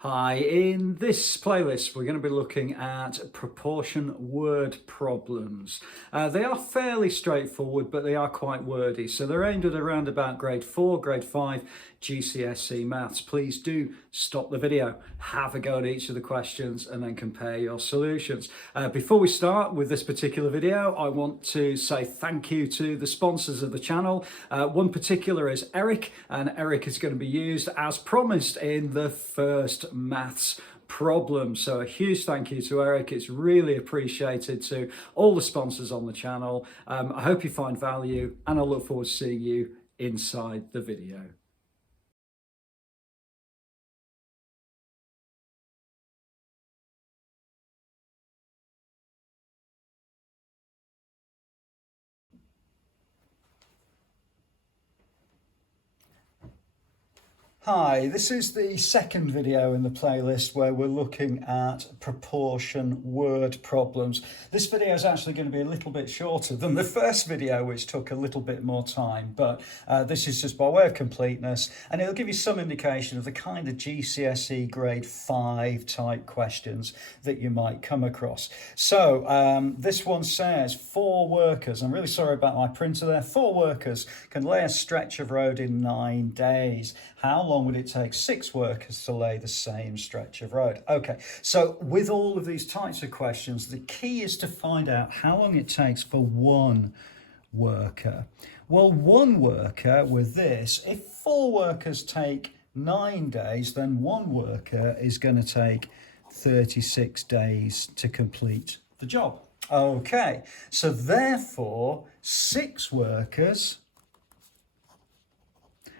Hi, in this playlist we're going to be looking at proportion word problems. They are fairly straightforward, but they are quite wordy. So they're aimed at around about grade 4, grade 5 GCSE maths. Please do stop the video, have a go at each of the questions and then compare your solutions. Before we start with this particular video, I want to say thank you to the sponsors of the channel. One particular is Eric, and Eric is going to be used as promised in the first maths problem. So a huge thank you to Eric. It's really appreciated. To all the sponsors on the channel. I hope you find value, and I look forward to seeing you inside the video. Hi, this is the second video in the playlist where we're looking at proportion word problems. This video is actually going to be a little bit shorter than the first video, which took a little bit more time, but this is just by way of completeness, and it'll give you some indication of the kind of GCSE grade 5 type questions that you might come across. So this one says 4 workers, I'm really sorry about my printer there, 4 workers can lay a stretch of road in 9 days. How long would it take 6 workers to lay the same stretch of road? Okay, so with all of these types of questions, the key is to find out how long it takes for one worker. Well, one worker with this, if 4 workers take 9 days, then one worker is going to take 36 days to complete the job. Okay, so therefore 6 workers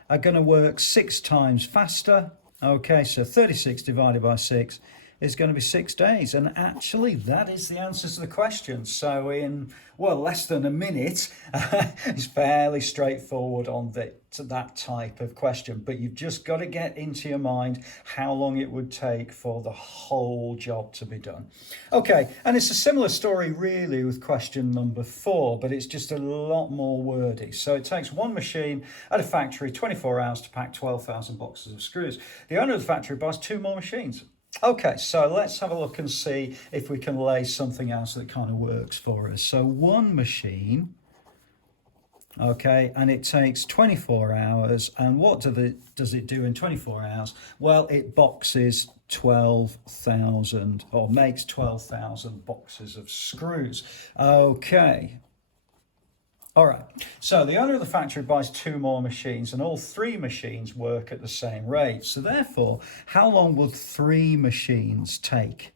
are going to work 6 times faster. Okay, so 36 divided by 6 is going to be 6 days. And actually, that is the answer to the question. So in, well, less than a minute, it's fairly straightforward on that type of question. But you've just got to get into your mind how long it would take for the whole job to be done. Okay, and it's a similar story really with question number 4, but it's just a lot more wordy. So it takes one machine at a factory 24 hours to pack 12,000 boxes of screws. The owner of the factory buys 2 more machines. Okay, so let's have a look and see if we can lay something else that kind of works for us. So one machine, okay, and it takes 24 hours. And what does it do in 24 hours? Well, it boxes 12,000 or makes 12,000 boxes of screws. Okay. All right, so the owner of the factory buys 2 more machines and all 3 machines work at the same rate. So therefore, how long will 3 machines take?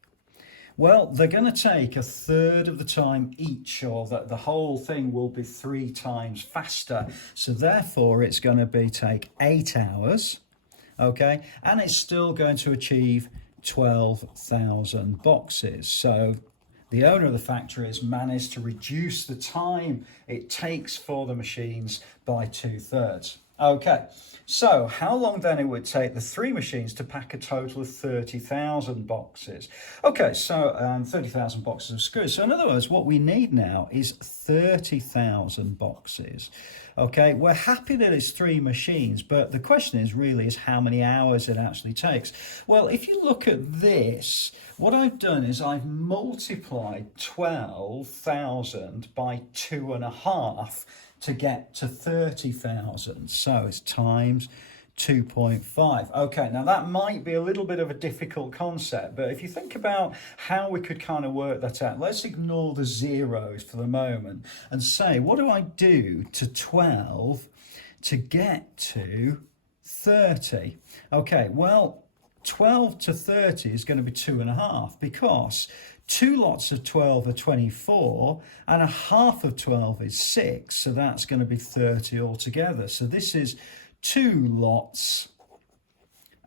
Well, they're going to take a third of the time each, or that the whole thing will be 3 times faster. So therefore, it's going to take 8 hours, okay? And it's still going to achieve 12,000 boxes. So the owner of the factory has managed to reduce the time it takes for the machines by 2/3. Okay, so how long then it would take the 3 machines to pack a total of 30,000 boxes? Okay, so 30,000 boxes of screws. So in other words, what we need now is 30,000 boxes. Okay, we're happy that it's 3 machines, but the question is really how many hours it actually takes. Well, if you look at this, what I've done is I've multiplied 12,000 by 2.5 to get to 30,000. So it's times 2.5. Okay, now that might be a little bit of a difficult concept, but if you think about how we could kind of work that out, let's ignore the zeros for the moment and say, what do I do to 12 to get to 30? Okay, well, 12 to 30 is going to be 2.5, because 2 lots of 12 are 24 and a half of 12 is 6, so that's going to be 30 altogether. So this is 2 lots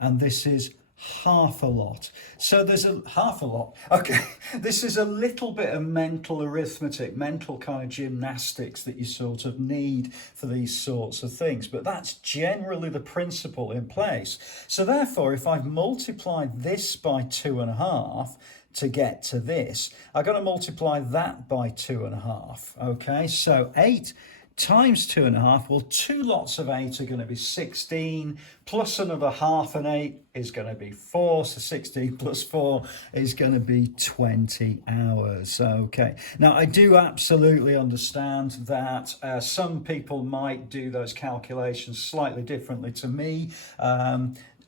and this is half a lot. So there's a half a lot. Okay, this is a little bit of mental arithmetic, mental kind of gymnastics that you sort of need for these sorts of things, but that's generally the principle in place. So therefore, if I've multiplied this by 2.5 to get to this, I've got to multiply that by 2.5. Okay, so 8 times 2.5, well, 2 lots of 8 are going to be 16, plus another half an 8 is going to be 4, so 16 plus 4 is going to be 20 hours. Okay, now I do absolutely understand that some people might do those calculations slightly differently to me.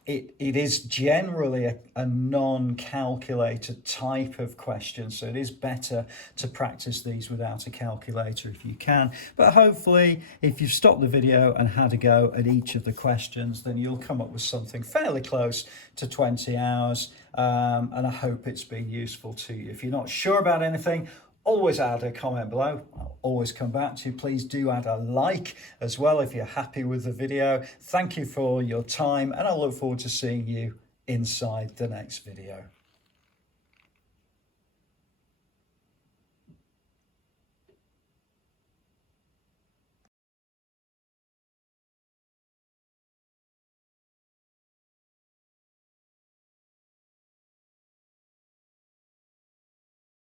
It is generally a non-calculator type of question, so it is better to practice these without a calculator if you can. But hopefully, if you've stopped the video and had a go at each of the questions, then you'll come up with something fairly close to 20 hours, and I hope it's been useful to you. If you're not sure about anything, always add a comment below. I'll always come back to you. Please do add a like as well if you're happy with the video. Thank you for your time, and I look forward to seeing you inside the next video.